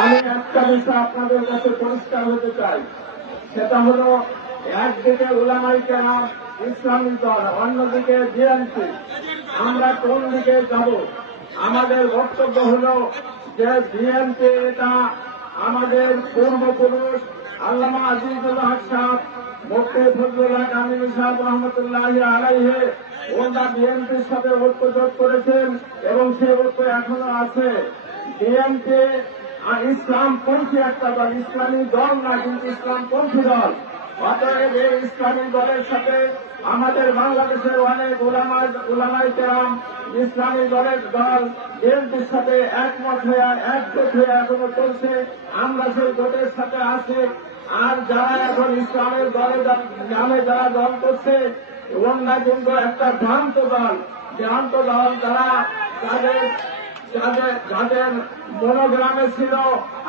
আমি একটা বিষয় আপনাদের কাছে পরিষ্কার হতে চাই। সেটা হলো, একদিকে উলামাই কেরাম ইসলামী দল, অন্যদিকে বিএনপি। আমরা কোন দিকে যাব? আমাদের বক্তব্য হলো যে বিএনপি এটা আমাদের পূর্বপুরুষ আল্লামা আজিজুল হক সাহেব মুফতি ফজলুল্লাহ কামিল সাহেব রহমতুল্লাহ আলাইহে ওনারা বিএনপির সাথে ঐক্যজোট করেছেন এবং সেই ঐক্য এখনও আছে। বিএনপি আর ইসলাম পন্থী একটা দল, ইসলামী দল না, কিন্তু ইসলাম পন্থী দল। অতএব এই ইসলামী দলের সাথে আমাদের বাংলাদেশের অনেক ওলামায় ওলামাই কেরাম ইসলামী দলের দল, বিএনপির সাথে একমত হয়ে একজোট হয়ে এখনও চলছে। আমরা সেই জোটের সাথে আছি। আর যারা এখন ইসলামের দলে নামে যারা দল করছে কিন্তু একটা ভ্রান্ত দল। ভ্রান্ত দল যারা তাদের যাদের যাদের মনোগ্রামে ছিল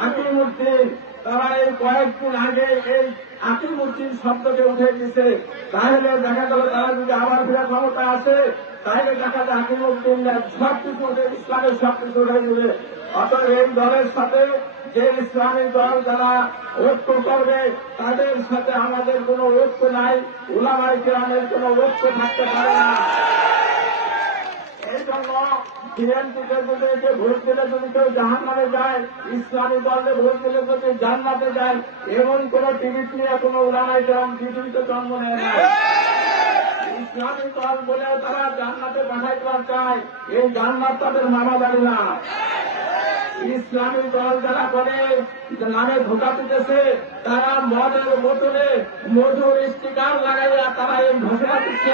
আকিমুদ্দিন তারা এই কয়েকদিন আগে এই আকিমুদ্দিন শব্দকে উঠে দিছে তাহলে দেখা গেল তারা যদি আবার ফেরা ক্ষমতা আছে, তাহলে দেখা যায় আকিমুদ্দিন সব কিছু ইসলামের সব কিছু উঠে দিবে অতএব এই দলের সাথে যে ইসলামী দল যারা ঐক্য করবে, তাদের সাথে আমাদের কোনো ঐক্য নাই। উলামাই গ্রামের কোনো ঐক্য থাকতে পারে না। এই জন্য বিএনপিকে যদি যে ভোট দিলে যদি কেউ জাহান নামে যায়, ইসলামী দলে ভোট দিলে যদি জান্নাতে যায়, এমন কোন টিকিট নিয়ে কোনো উড়ানাই গ্রাম পৃথিবীতে জন্ম নেয় না ইসলামী দল বলে তারা জান্নাতে পাঠাইতে চায়। এই জান্নাত তাদের মামা দাঁড়ি না। ইসলামী দল যারা করে নামে ধোকা দিতেছে তারা মদের বোতলে মধুর স্টিকার লাগাইয়া তারা এই ঘোষণা দিচ্ছে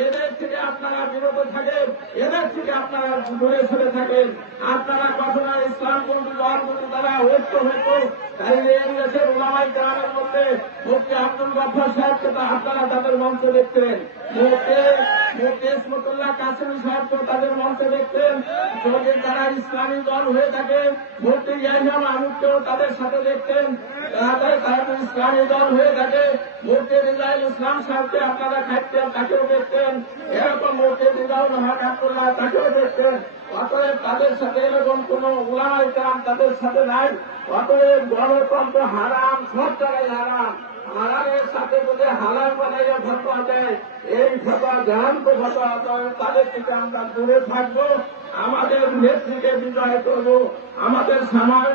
এদের থেকে আপনারা বিরত থাকেন, এদের থেকে আপনারা দূরে সরে থাকেন। আপনারা কখনো ইসলাম বন্ধু দল বন্ধু তারা ঐক্য হতো তাহলে এই দেশের উলামাই গ্রামের মধ্যে মুফতি আব্দুল গফর সাহেবকে আপনারা তাদের মঞ্চ দেখতেন। ইসমতুল্লাহ কাসিম সাহেবকে তাদের মঞ্চে দেখতেন। যদি তারা ইসলামী দল হয়ে থাকে, মুফতি ইয়াহিয়া মাহমুদকেও তাদের সাথে দেখতেন। তাদের তারা ইসলামী দল হয়ে থাকে, মুফতি রিজাইল ইসলাম সাহেবকে আপনারা খাইতেন, তাকেও দেখতেন। এরকম মুফতি রিজাউল হক আব্দুল্লাহ তাকেও দেখতেন। অতএব তাদের সাথে এরকম কোন উলামাই কাম তাদের সাথে নাই। অতএব গণতন্ত্র হারাম, সব জায়গায় হারাম। হারামের সাথে যদি হালাল বানাইয়া ফটোয়া দেয়, এই ফটোয়া ধ্যান্ত ফটোয়া অতএব তাদের থেকে আমরা দূরে থাকব, আমাদের নেত্রীকে বিজয় করব, আমাদের সামায়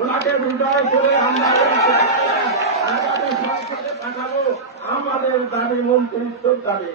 ওনাকে বিজয় করে আমরা আগামী সংসদে পাঠাবো, আমাদের দাবি মন্ত্রিত্ব দাবি।